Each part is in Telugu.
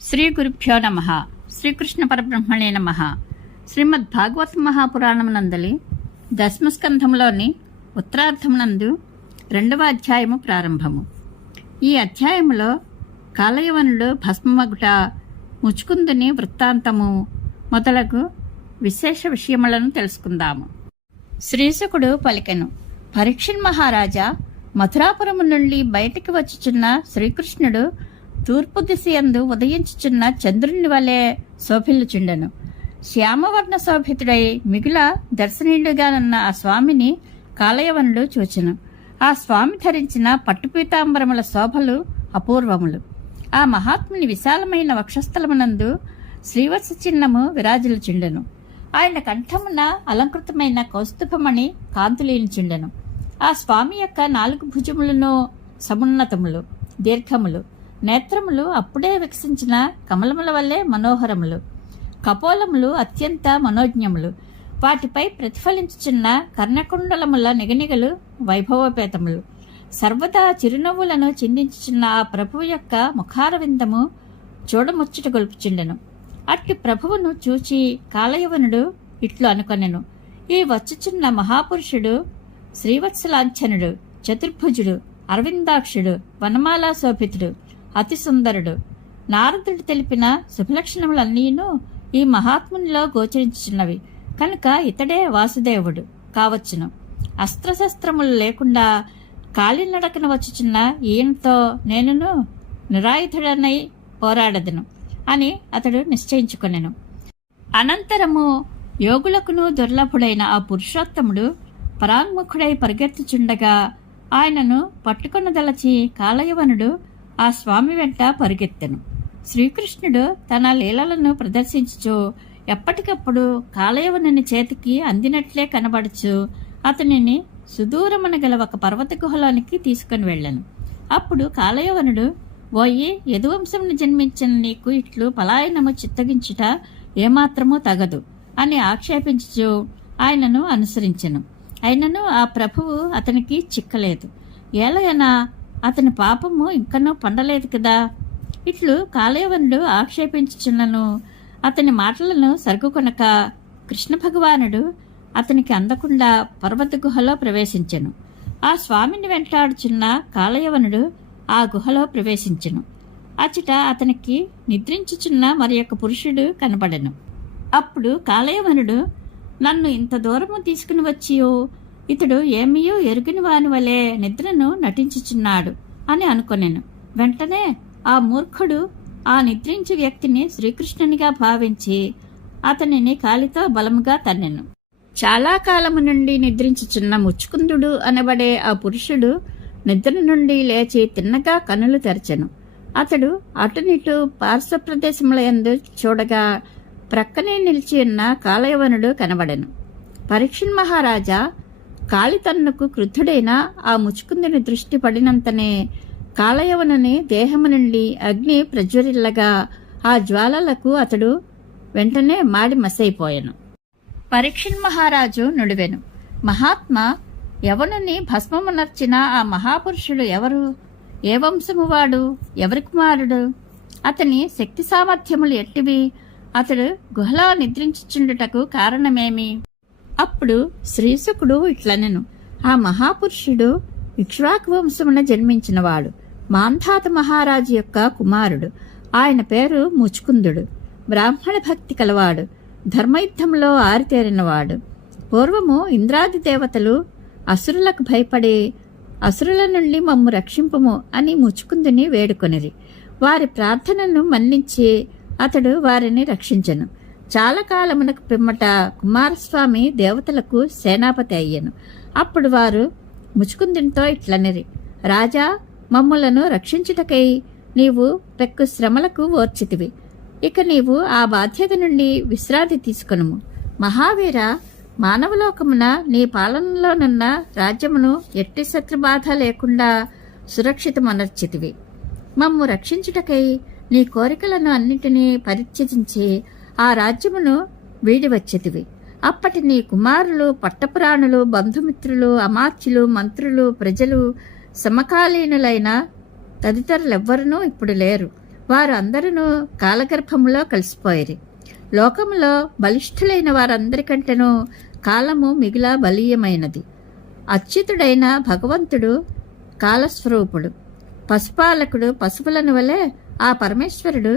శ్రీ గురుభ్యో నమః. శ్రీకృష్ణ పరబ్రహ్మణే నమః. శ్రీమద్ భాగవత మహాపురాణమునందలి దశమస్కంధంలోని ఉత్తరార్ధమునందు 2వ అధ్యాయము ప్రారంభము. ఈ అధ్యాయములో కాలయవనుడు భస్మమగుట, ముచుకుందుని వృత్తాంతము మొదలగు విశేష విషయములను తెలుసుకుందాము. శ్రీశుకుడు పలికెను, పరీక్షణ్ మహారాజా, మథురాపురము నుండి బయటికి వచ్చుచున్న శ్రీకృష్ణుడు తూర్పు దిశయందు ఉదయించుచున్న చంద్రుని వలె శోభిల్లుచుండెను. శ్యామవర్ణ శోభితుడై మిగుల దర్శనీయుడుగానున్న ఆ స్వామిని కాలయవనుడు చూచెను. ఆ స్వామి ధరించిన పట్టుపీతాంబరముల శోభలు అపూర్వములు. ఆ మహాత్ముని విశాలమైన వక్షస్థలమునందు శ్రీవత్స చిహ్నము విరాజిల్లుచుండెను. ఆయన కంఠమున అలంకృతమైన కౌస్తుభమణి కాంతులీనిచుండెను. ఆ స్వామి యొక్క 4 భుజములను సమున్నతములు, దీర్ఘములు, నేత్రములు అప్పుడే వికసించిన కమలముల వల్లే మనోహరములు, కపోలములు అత్యంత మనోజ్ఞములు, వాటిపై ప్రతిఫలించుచున్న కర్ణకుండలముల నిగనిగలు వైభవపేతములు, సర్వదా చిరునవ్వులను చిందించుచున్న ఆ ప్రభువు యొక్క ముఖారవిందము చూడముచ్చట గొలుపుచుండెను. అట్టి ప్రభువును చూచి కాలయవనుడు ఇట్లు అనుకొనెను, ఈ వచ్చుచున్న మహాపురుషుడు శ్రీవత్సలాంఛనుడు, చతుర్భుజుడు, అరవిందాక్షుడు, వనమాలా శోభితుడు, అతి సుందరుడు. నారదుడు తెలిపిన శుభలక్షణములన్నీను ఈ మహాత్మునిలో గోచరించుచున్నవి కనుక ఇతడే వాసుదేవుడు కావచ్చును. అస్త్రశస్త్రములు లేకుండా కాలినడకన వచ్చుచున్న ఈయనతో నేనును నిరాయుధుడనై పోరాడదను అని అతడు నిశ్చయించుకొనెను. అనంతరము యోగులకును దుర్లభుడైన ఆ పురుషోత్తముడు పరాంగుఖుడై పరిగెత్తుచుండగా ఆయనను పట్టుకొనదలచి కాలయవనుడు ఆ స్వామి వెంట పరిగెత్తెను. శ్రీకృష్ణుడు తన లీలలను ప్రదర్శించుచు ఎప్పటికప్పుడు కాలయవనుని చేతికి అందినట్లే కనబడుచు అతనిని సుదూరమున గల ఒక పర్వత గుహలోనికి తీసుకుని వెళ్ళాను. అప్పుడు కాలయవనుడు, ఓయి యదువంశంను జన్మించిన నీకు ఇట్లు పలాయనము చిత్తగించుట ఏమాత్రమూ తగదు అని ఆక్షేపించుచు ఆయనను అనుసరించెను. అయినను ఆ ప్రభువు అతనికి చిక్కలేదు. ఏలయనా అతని పాపము ఇంకనూ పండలేదు కదా. ఇట్లు కాలయవనుడు ఆక్షేపించుచున్నను అతని మాటలను సరుగుకొనక కృష్ణ భగవానుడు అతనికి అందకుండా పర్వత గుహలో ప్రవేశించెను. ఆ స్వామిని వెంటాడుచున్న కాలయవనుడు ఆ గుహలో ప్రవేశించెను. అచట అతనికి నిద్రించుచున్న మరి యొక్క పురుషుడు కనబడెను. అప్పుడు కాలయవనుడు, నన్ను ఇంత దూరము తీసుకుని వచ్చియో ఇతడు ఏమీయూ ఎరుగని వాని వలె నిద్రను నటించుచున్నాడు అని అనుకొనెను. వెంటనే ఆ మూర్ఖుడు ఆ నిద్రించు వ్యక్తిని శ్రీకృష్ణునిగా భావించి అతనిని కాలితో బలముగా తన్నెను. చాలా కాలము నుండి నిద్రించుచున్న ముచ్చుకుందుడు అనబడే ఆ పురుషుడు నిద్ర నుండి లేచి తిన్నగా కనులు తెరచెను. అతడు అటునిటు పార్శ్వ ప్రదేశముల యందు చూడగా ప్రక్కనే నిలిచి ఉన్న కాలయవనుడు కనబడెను. పరీక్షణ్ మహారాజా, కాళితన్నుకు క్రుద్ధుడైన ఆ ముచుకుందుని దృష్టి పడినంతనే కాలయవనుని దేహము నుండి అగ్ని ప్రజ్వరిల్లగా ఆ జ్వాలలకు అతడు వెంటనే మాడి మసైపోయెను. పరీక్షణ్ మహారాజు నుడివెను, మహాత్మా, యవనుని భస్మమునర్చిన ఆ మహాపురుషుడు ఎవరు? ఏ వంశము వాడు? ఎవరి కుమారుడు? అతని శక్తి సామర్థ్యములు ఎట్టివి? అతడు గుహలో నిద్రించుచుండుటకు కారణమేమి? అప్పుడు శ్రీశుకుడు ఇట్లనెను, ఆ మహాపురుషుడు ఇక్ష్వాకు వంశమున జన్మించినవాడు, మాంధాత మహారాజు యొక్క కుమారుడు. ఆయన పేరు ముచుకుందుడు. బ్రాహ్మణ భక్తి కలవాడు, ధర్మయుద్ధంలో ఆరితేరినవాడు. పూర్వము ఇంద్రాది దేవతలు అసురులకు భయపడి అసురుల నుండి మమ్ము రక్షింపుము అని ముచుకుందుని వేడుకొనిరి. వారి ప్రార్థనను మన్నించి అతడు వారిని రక్షించెను. చాలా కాలమునకు పిమ్మట కుమారస్వామి దేవతలకు సేనాపతి అయ్యెను. అప్పుడు వారు ముచుకుందునితో ఇట్లనిరి, రాజా, మమ్ములను రక్షించుటకై నీవు పెక్కు శ్రమలకు ఓర్చితివి. ఇక నీవు ఆ బాధ్యత నుండి విశ్రాంతి తీసుకొనుము. మహావీర, మానవలోకమున నీ పాలనలోనున్న రాజ్యమును ఎట్టి శత్రుబాధ లేకుండా సురక్షితమనర్చితివి. మమ్ము రక్షించుటకై నీ కోరికలను అన్నిటినీ పరిత్యజించి ఆ రాజ్యమును వీడి వచ్చేతివి. అప్పటి నీ కుమారులు, పట్టపురాణులు, బంధుమిత్రులు, అమాత్యులు, మంత్రులు, ప్రజలు, సమకాలీనులైన తదితరులెవ్వరూ ఇప్పుడు లేరు. వారు అందరూ కాలగర్భములో కలిసిపోయిరి. లోకములో బలిష్ఠులైన వారందరికంటేనూ కాలము మిగిల బలీయమైనది. అచ్యుతుడైన భగవంతుడు కాలస్వరూపుడు, పశుపాలకుడు. పశువులను వలె ఆ పరమేశ్వరుడు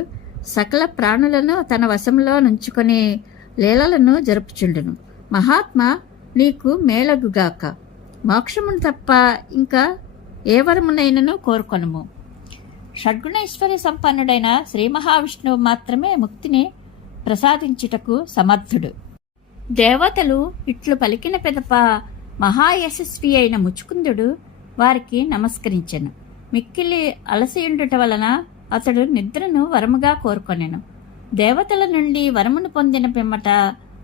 సకల ప్రాణులను తన వశంలో నుంచుకొని లీలలను జరుపుచుండును. మహాత్మా, నీకు మేలగుగాక. మోక్షమును తప్ప ఇంకా ఏ వరమునైనను కోరుకొనుము. షడ్గుణైశ్వర్య సంపన్నుడైన శ్రీ మహావిష్ణువు మాత్రమే ముక్తిని ప్రసాదించుటకు సమర్థుడు. దేవతలు ఇట్లు పలికిన పిదప మహాయశస్వి అయిన ముచుకుందుడు వారికి నమస్కరించెను. మిక్కిలి అలసియుండుట వలన అతడు నిద్రను వరముగా కోరుకొనెను. దేవతల నుండి వరమును పొందిన పిమ్మట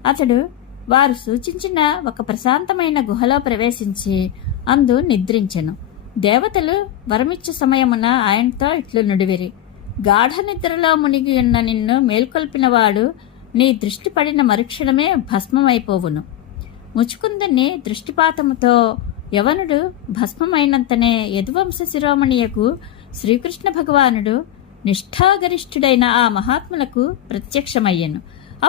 అతడు వారు సూచించిన ఒక ప్రశాంతమైన గుహలో ప్రవేశించి అందు నిద్రించెను. దేవతలు వరమిచ్చు సమయమున ఆయనతో ఇట్లు నుడివిరి: గాఢ నిద్రలో మునిగి ఉన్న నిన్ను మేల్కొల్పినవాడు నీ దృష్టి పడిన మరుక్షణమే భస్మమైపోవును. ముచుకుందుని దృష్టిపాతముతో యవనుడు భస్మమైనంతనే యదువంశ శిరోమణియకు శ్రీకృష్ణ భగవానుడు నిష్ఠాగరిష్ఠుడైన ఆ మహాత్ములకు ప్రత్యక్షమయ్యను.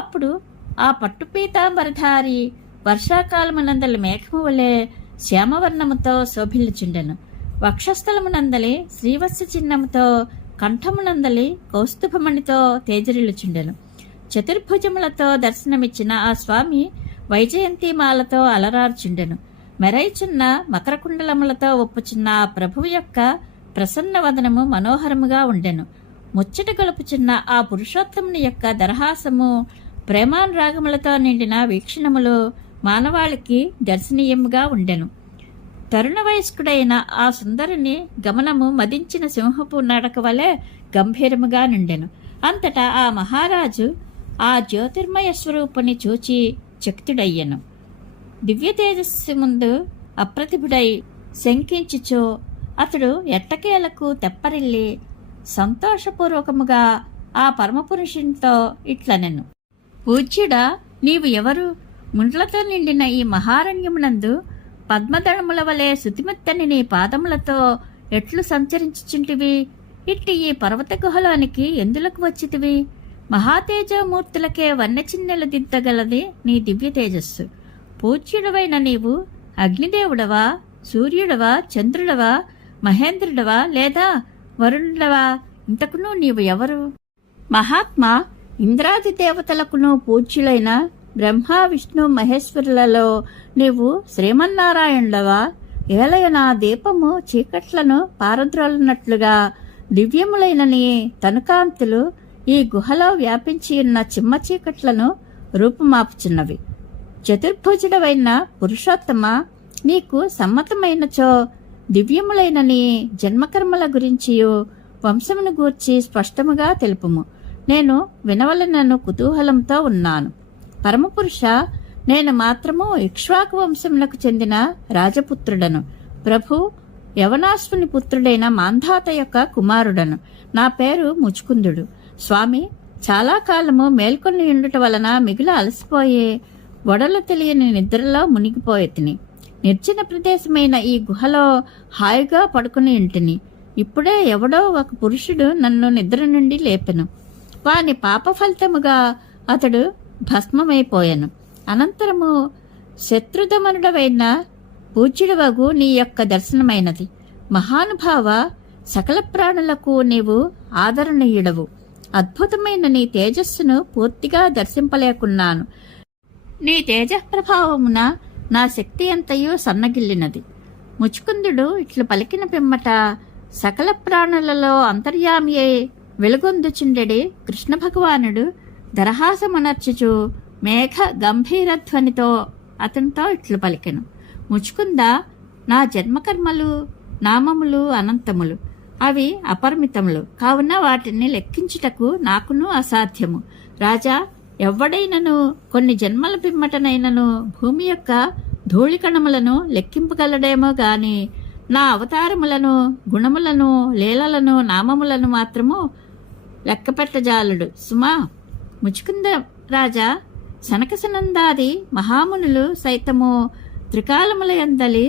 అప్పుడు ఆ పట్టుపీతాంబరధారి వర్షాకాలమునందలి మేఘము వలె శ్యామవర్ణముతో శోభిల్లుచుండెను. వక్షస్థలమునందలి శ్రీవత్స చిహ్నముతో, కంఠమునందలి కౌస్తుభమణితో తేజరిల్లుచుండెను. చతుర్భుజములతో దర్శనమిచ్చిన ఆ స్వామి వైజయంతిమాలతో అలరార్చుండెను. మెరైచున్న మకరకుండలములతో ఒప్పుచున్న ఆ ప్రభువు యొక్క ప్రసన్న వదనము మనోహరముగా ఉండెను. ముచ్చట గొలుపుచున్న ఆ పురుషోత్తముని యొక్క దరహాసము, ప్రేమానురాగములతో నిండిన వీక్షణములు మానవాళికి దర్శనీయముగా ఉండెను. తరుణ వయస్కుడైన ఆ సుందరుని గమనము మదించిన సింహపు నడక వలె గంభీరముగా నుండెను. అంతటా ఆ మహారాజు ఆ జ్యోతిర్మయ స్వరూపుని చూచి చకితుడయ్యెను. దివ్య తేజస్సు ముందు అప్రతిభుడై శంకించుచో అతడు ఎట్టకేలకు తెప్పరిల్లి సంతోషపూర్వకముగా ఆ పరమపురుషునితో ఇట్లనెను: పూజ్యుడా, నీవు ఎవరు? ముండ్లతో నిండిన ఈ మహారణ్యమునందు పద్మదళముల వలె శుతిమెత్తని నీ పాదములతో ఎట్లు సంచరించుచుంటివి? ఇట్టి ఈ పర్వత గుహలోనికి ఎందులకు వచ్చితివి? మహాతేజమూర్తులకే వన్నెచిన్నెలు దిద్దగలది నీ దివ్య తేజస్సు. పూజ్యుడవైన నీవు అగ్నిదేవుడవా, సూర్యుడవా, చంద్రుడవా, మహేంద్రుడవా, లేదా వరుణుడవా? ఇంతకును నీవు ఎవరు? మహాత్మా, ఇంద్రాది దేవతలకును పూజ్యులైన బ్రహ్మ, విష్ణు, మహేశ్వరులలో నీవు శ్రీమన్నారాయణుడవా? ఏలయన దీపము చీకట్లను పారద్రోలినట్లుగా దివ్యములైన నీ తనుకాంతులు ఈ గుహలో వ్యాపించి ఉన్న చిమ్మ చీకట్లను రూపుమాపుచున్నవి. చతుర్భుజుడవైన పురుషోత్తమ, నీకు సమ్మతమైనచో దివ్యములైన నీ జన్మకర్మల గురించియు వంశమును గూర్చి స్పష్టముగా తెలుపుము. నేను వినవలనను కుతూహలంతో ఉన్నాను. పరమపురుష, నేను మాత్రము ఇక్ష్వాకు వంశములకు చెందిన రాజపుత్రుడను. ప్రభు యవనాశ్వుని పుత్రుడైన మాంధాత యొక్క కుమారుడను. నా పేరు ముచుకుందుడు. స్వామి, చాలా కాలము మేల్కొని ఉండుట వలన మిగుల అలసిపోయే వడలు తెలియని నిద్రలో మునిగిపోయేతిని. నిర్జన ప్రదేశమైన ఈ గుహలో హాయిగా పడుకుని ఇంటిని. ఇప్పుడే ఎవడో ఒక పురుషుడు నన్ను నిద్ర నుండి లేపెను. వాని పాప ఫలితముగా అతడు భస్మమైపోయాను. అనంతరము శత్రుదమనుడవైన పూజ్యుడవగు నీ యొక్క దర్శనమైనది. మహానుభావ, సకల ప్రాణులకు నీవు ఆదరణీయుడవు. అద్భుతమైన నీ తేజస్సును పూర్తిగా దర్శింపలేకున్నాను. నీ తేజప్రభావమున నా శక్తి అంతయు సన్నగిల్లినది. ముచుకుందుడు ఇట్లు పలికిన పిమ్మట సకల ప్రాణులలో అంతర్యామి అయి వెలుగొందుచుండెడి కృష్ణ భగవానుడు దరహాసమనర్చుచు మేఘ గంభీరధ్వనితో అతనితో ఇట్లు పలికెను: ముచుకుంద, నా జన్మకర్మలు నామములు అనంతములు, అవి అపరిమితములు. కావున వాటిని లెక్కించుటకు నాకును అసాధ్యము. రాజా, ఎవ్వడైనను కొన్ని జన్మల పిమ్మటనైనను భూమి యొక్క ధూళికణములను లెక్కింపగలడేమో గాని నా అవతారములను, గుణములను, లీలలను, నామములను మాత్రము లెక్కపెట్టజాలడు సుమా. ముచుకుంద రాజా, సనకసనందాది మహామునులు సైతము త్రికాలముల యందలి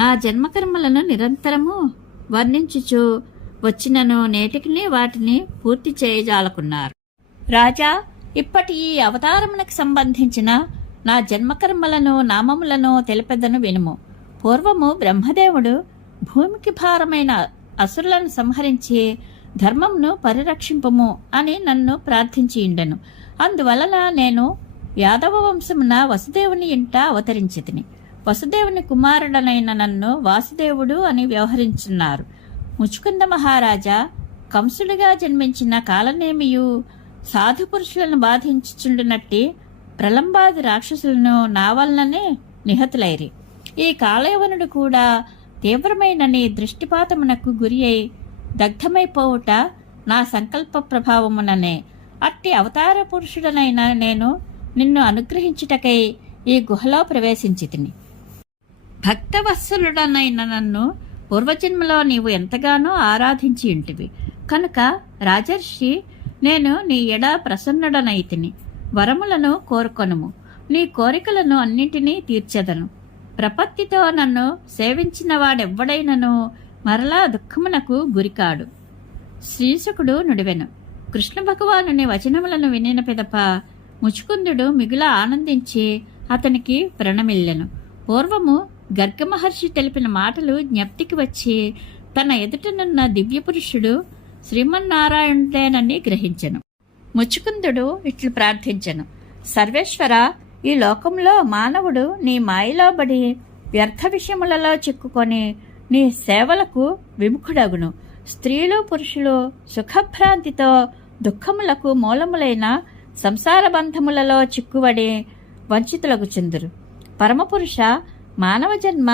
నా జన్మకర్మలను నిరంతరము వర్ణించుచు వచ్చినను నేటికిని వాటిని పూర్తి చేయజాలకున్నారు. రాజా, ఇప్పటి ఈ అవతారమునకు సంబంధించిన నా జన్మకర్మలను నామములను తెలిపెదను వినుము. పూర్వము బ్రహ్మదేవుడు భూమికి భారమైన అసురులను సంహరించి ధర్మమును పరిరక్షింపము అని నన్ను ప్రార్థించి ఉండెను. అందువలన నేను యాదవ వంశమున వసుదేవుని ఇంట అవతరించితిని. వసుదేవుని కుమారుడనైన నన్ను వాసుదేవుడు అని వ్యవహరించున్నారు. ముచుకుంద మహారాజా, కంసుడిగా జన్మించిన కాలనేమియు సాధు పురుషులను బాధించుచుండునట్టి ప్రలంబాది రాక్షసులను నా వలననే నిహతులైరి. ఈ కాలయవనుడు కూడా తీవ్రమైన నీ దృష్టిపాతమునకు గురి అయి దగ్ధమైపోవుట నా సంకల్ప ప్రభావముననే. అట్టి అవతార పురుషుడనైన నేను నిన్ను అనుగ్రహించుటకై ఈ గుహలో ప్రవేశించితిని. భక్తవత్సలుడనైన నన్ను పూర్వజన్మలో నీవు ఎంతగానో ఆరాధించి ఉంటివి కనుక రాజర్షి, నేను నీ ఎడ ప్రసన్నుడనైతిని. వరములను కోరుకొనుము, నీ కోరికలను అన్నింటినీ తీర్చెదను. ప్రపత్తితో నన్ను సేవించిన వాడెవ్వడైనను మరలా దుఃఖమునకు గురికాడు. శ్రీశుకుడు నుడివెను. కృష్ణ భగవానుని వచనములను వినిన పిదప ముచుకుందుడు మిగుల ఆనందించి అతనికి ప్రణమిల్లెను. పూర్వము గర్గమహర్షి తెలిపిన మాటలు జ్ఞప్తికి వచ్చి తన ఎదుటనున్న దివ్యపురుషుడు శ్రీమన్నారాయణుడేనని గ్రహించెను. ముచుకుందుడు ఇట్లు ప్రార్థించెను. సర్వేశ్వర, ఈ లోకంలో మానవుడు నీ మాయలో బడి వ్యర్థ విషయములలో చిక్కుకొని నీ సేవలకు విముఖుడగును. స్త్రీలు పురుషులు సుఖభ్రాంతితో దుఃఖములకు మూలములైన సంసార బంధములలో చిక్కుబడి వంచితులకు చెందురు. పరమపురుష, మానవ జన్మ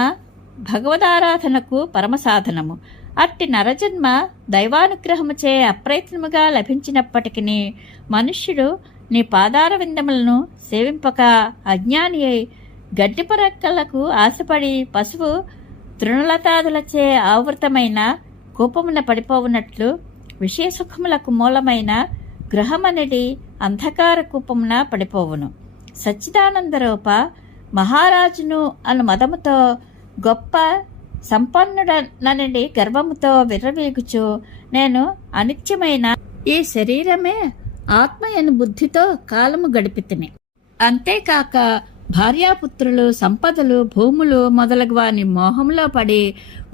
భగవదారాధనకు పరమసాధనము. అట్టి నరజన్మ దైవానుగ్రహముచే అప్రయత్నముగా లభించినప్పటికీ మనుష్యుడు నీ పాదార విందములను సేవింపక అజ్ఞాని అయి గడ్డిపరక్కలకు ఆశపడి పశువు తృణలతాదులచే ఆవృతమైన కూపమున పడిపోవునట్లు విషయసుఖములకు మూలమైన గృహమనడి అంధకార కూపమున పడిపోవును. సచ్చిదానందరూప మహారాజును అను మదముతో గొప్ప సంపన్నుడనని గర్వముతో విర్రవీగుచు నేను అనిత్యమైన ఈ శరీరమే ఆత్మయను బుద్ధితో కాలము గడిపితిని. అంతేకాక భార్యాపుత్రులు, సంపదలు, భూములు మొదలగు వాని మోహంలో పడి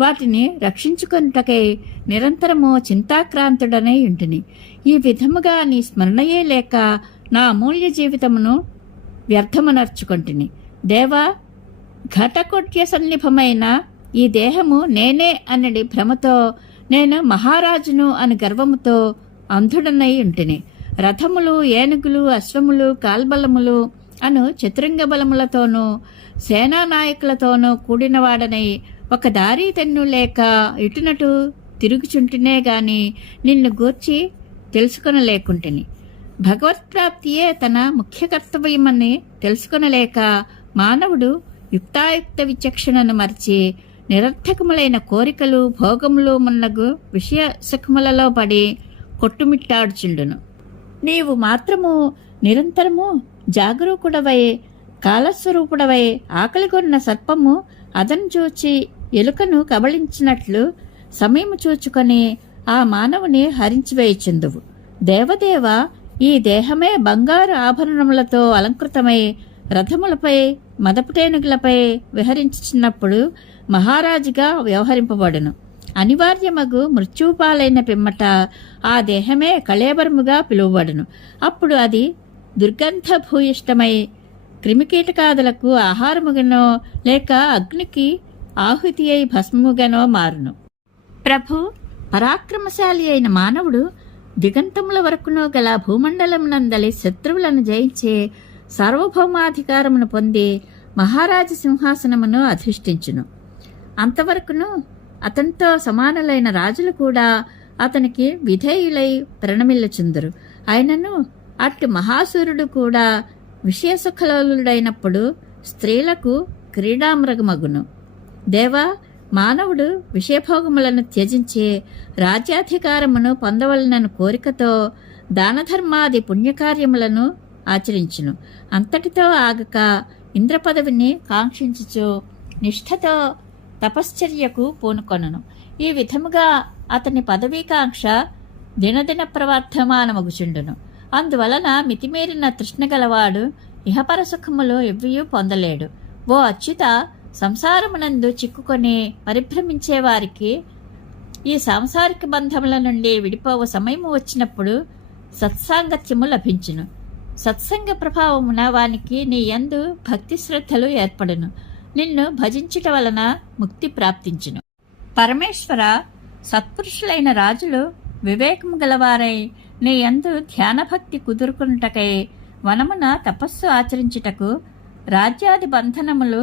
వాటిని రక్షించుకొనుటకై నిరంతరము చింతాక్రాంతుడనై ఉంటిని. ఈ విధముగా నీ స్మరణయే లేక నా అమూల్య జీవితమును వ్యర్థమునర్చుకొంటిని. దేవా, ఘటకొట్య సన్నిభమైన ఈ దేహము నేనే అనడి భ్రమతో నేను మహారాజును అని గర్వముతో అంధుడనై ఉంటిని. రథములు, ఏనుగులు, అశ్వములు, కాల్బలములు అను చతురంగ బలములతోనూ సేనానాయకులతోనూ కూడినవాడనై ఒక దారి తెన్ను లేక ఇటునటు తిరుగుచుంటినే గాని నిన్ను గూర్చి తెలుసుకొనలేకుంటిని. భగవత్ప్రాప్తియే తన ముఖ్య కర్తవ్యమని తెలుసుకొనలేక మానవుడు యుక్తాయుక్త విచక్షణను మరిచి నిరర్థకములైన కోరికలు, భోగములు మున్నగు విషయ సుఖములలో పడి కొట్టుమిట్టాడుచుండును. నీవు మాత్రము నిరంతరము జాగరూకుడవై కాలస్వరూపుడవై ఆకలిగొన్న సర్పము అదను చూచి ఎలుకను కబళించినట్లు సమయము చూచుకొని ఆ మానవుని హరించివేయుచుందువు. దేవదేవ, ఈ దేహమే బంగారు ఆభరణములతో అలంకృతమై రథములపై మదపుటేనుగులపై విహరించుచున్నప్పుడు మహారాజుగా వ్యవహరింపబడును. అనివార్యమగు మృత్యుపాలైన పిమ్మట ఆ దేహమే కళేబరముగా పిలువబడును. అప్పుడు అది దుర్గంధభూయిష్టమై క్రిమికీటకాదులకు ఆహారముగానో లేక అగ్నికి ఆహుతి అయి భస్మముగానో మారును. ప్రభు, పరాక్రమశాలి అయిన మానవుడు దిగంతముల వరకునో గల భూమండలమునందలి శత్రువులను జయించే సార్వభౌమాధికారమును పొంది మహారాజు సింహాసనమును అధిష్ఠించును. అంతవరకును అతనితో సమానులైన రాజులు కూడా అతనికి విధేయులై ప్రణమిల్లుచుందురు. అయినను అట్టి మహాసూరుడు కూడా విషయసుఖలోలుడైనప్పుడు స్త్రీలకు క్రీడామృగమగును. దేవా, మానవుడు విషయభోగములను త్యజించి రాజ్యాధికారమును పొందవలనను కోరికతో దానధర్మాది పుణ్యకార్యములను ఆచరించును. అంతటితో ఆగక ఇంద్రపదవిని కాంక్షించుచు నిష్ఠతో తపశ్చర్యకు పూనుకొనును. ఈ విధముగా అతని పదవీకాంక్ష దినదిన ప్రవర్ధమానమగుచుండును. అందువలన మితిమీరిన తృష్ణ గలవాడు ఇహపర సుఖములు ఎవ్వియూ పొందలేడు. ఓ అచ్యుత, సంసారమునందు చిక్కుకొని పరిభ్రమించేవారికి ఈ సాంసారిక బంధముల నుండి విడిపోవ సమయము వచ్చినప్పుడు సత్సాంగత్యము లభించును. సత్సంగ ప్రభావమున వానికి నీ యందు భక్తి శ్రద్ధలు ఏర్పడును. నిన్ను భజించుట వలన ముక్తి ప్రాప్తించును. పరమేశ్వర, సత్పురుషులైన రాజులు వివేకము గలవారై నీ యందు ధ్యానభక్తి కుదురుకున్నటకై వనమున తపస్సు ఆచరించుటకు రాజ్యాది బంధనములు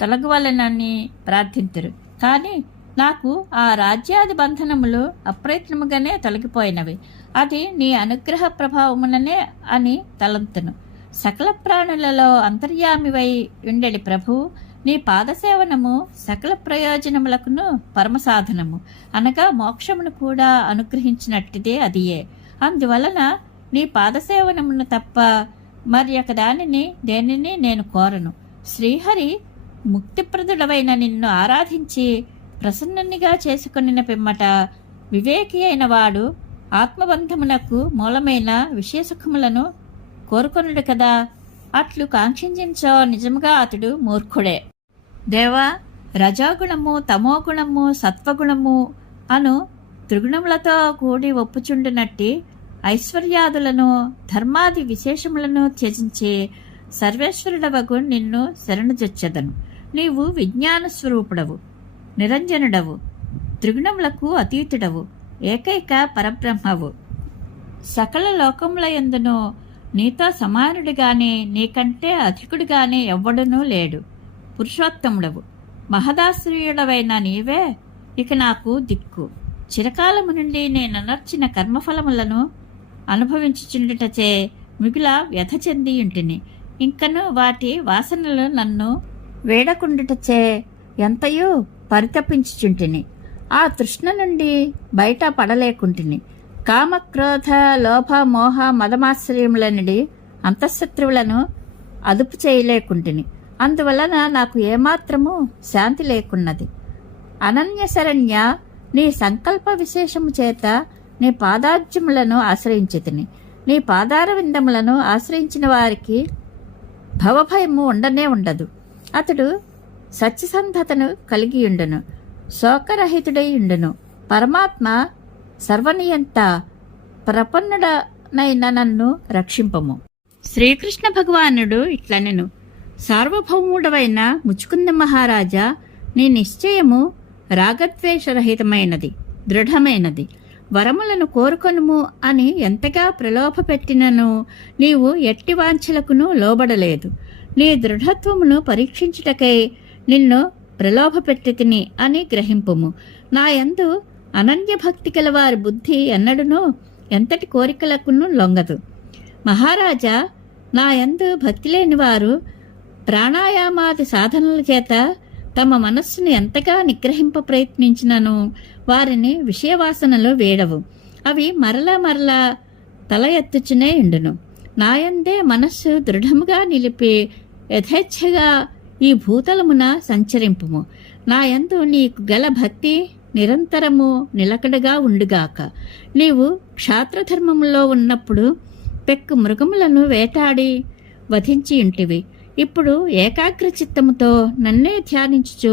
తొలగవలెనని ప్రార్థింతురు. కానీ నాకు ఆ రాజ్యాది బంధనములు అప్రయత్నముగానే తొలగిపోయినవి. అది నీ అనుగ్రహ ప్రభావముననే అని తలంతును. సకల ప్రాణులలో అంతర్యామివై ఉండెడి ప్రభు, నీ పాదసేవనము సకల ప్రయోజనములకును పరమసాధనము, అనగా మోక్షమును కూడా అనుగ్రహించినట్టిదే అదియే. అందువలన నీ పాదసేవనమును తప్ప మరి ఒక దేనిని నేను కోరను. శ్రీహరి ముక్తిప్రదుడవైన నిన్ను ఆరాధించి ప్రసన్నునిగా చేసుకొనిన పిమ్మట వివేకి అయిన వాడు ఆత్మబంధమునకు మూలమైన విషయసుఖములను కోరుకొనుడు కదా. అట్లు కాంక్షించో నిజముగా అతడు మూర్ఖుడే. దేవా, రజోగుణము, తమోగుణము, సత్వగుణము అను త్రిగుణములతో కూడి ఒప్పుచుండునట్టి ఐశ్వర్యాదులను ధర్మాది విశేషములను త్యజించి సర్వేశ్వరుడవగు నిన్ను శరణుజొచ్చెదను. నీవు విజ్ఞాన స్వరూపుడవు, నిరంజనుడవు, త్రిగుణములకు అతీతుడవు, ఏకైక పరబ్రహ్మవు. సకల లోకముల యందును నీతో సమానుడిగానే, నీకంటే అధికుడిగానే ఎవ్వడునూ లేడు. పురుషోత్తముడవు, మహదాశ్రయుడవైన నీవే ఇక నాకు దిక్కు. చిరకాలము నుండి నేననర్చిన కర్మఫలములను అనుభవించుచుండుటచే మిగుల వ్యథ చెంది ఉంటిని. ఇంకను వాటి వాసనలు నన్ను వేడకుండుటచే ఎంతయూ పరితపించుచుంటిని. ఆ తృష్ణ నుండి బయట పడలేకుంటిని. కామక్రోధ లోభ మోహ మదమాశ్రయములనుడి అంతఃశత్రువులను అదుపు చేయలేకుంటిని. అందువలన నాకు ఏమాత్రము శాంతి లేకున్నది. అనన్యశరణ్య, నీ సంకల్ప విశేషము చేత నీ పాదార్జములను ఆశ్రయించితిని. నీ పాదార విందములను ఆశ్రయించిన వారికి భవభయము ఉండనే ఉండదు. అతడు సత్యసంధతను కలిగియుండును, శోకరహితుడై ఉండును. పరమాత్మ సర్వనియంత ప్రపన్నుడనైన నన్ను రక్షింపము. శ్రీకృష్ణ భగవానుడు ఇట్లనెను: సార్వభౌముడవైన ముచుకుంద మహారాజా, నీ నిశ్చయము రాగద్వేషరహితమైనది, దృఢమైనది. వరములను కోరుకొనుము అని ఎంతగా ప్రలోభ పెట్టినను నీవు ఎట్టి వాంఛలకును లోబడలేదు. నీ దృఢత్వమును పరీక్షించుటకై నిన్ను ప్రలోభ పెట్టితిని అని గ్రహింపుము. నా యందు అనన్యభక్తి గల వారి బుద్ధి ఎన్నడూనూ ఎంతటి కోరికలకును లొంగదు. మహారాజా, నా యందు భక్తి లేని వారు ప్రాణాయామాది సాధనల చేత తమ మనస్సును ఎంతగా నిగ్రహింప ప్రయత్నించినను వారిని విషయవాసనలు వేడవు. అవి మరలా మరలా తల ఎత్తుచునే ఉండును. నాయందే మనస్సు దృఢముగా నిలిపి యథేచ్ఛగా ఈ భూతలమున సంచరింపుము. నాయందు నీకు గల భక్తి నిరంతరము నిలకడగా ఉండుగాక. నీవు క్షాత్రధర్మములో ఉన్నప్పుడు పెక్కు మృగములను వేటాడి వధించి ఉంటివి. ఇప్పుడు ఏకాగ్ర చిత్తముతో నన్నే ధ్యానించుచు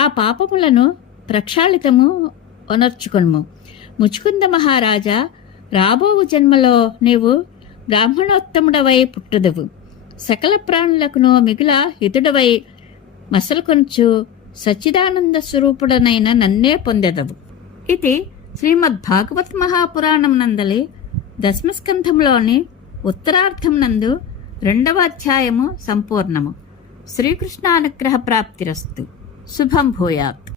ఆ పాపములను ప్రక్షాళితము ఒనర్చుకొనుము. ముచుకుంద మహారాజా, రాబోవు జన్మలో నీవు బ్రాహ్మణోత్తముడవై పుట్టుదవు. సకల ప్రాణులకును మిగుల హితుడవై మసలుకొనుచు సచ్చిదానంద స్వరూపుడనైన నన్నే పొందెదవు. ఇది శ్రీమద్భాగవత్ మహాపురాణం నందలి దశమస్కంధంలోని ఉత్తరార్థం నందు 2వ అధ్యాయము సంపూర్ణము. శ్రీకృష్ణానుగ్రహ ప్రాప్తిరస్తు. శుభం భూయాత్.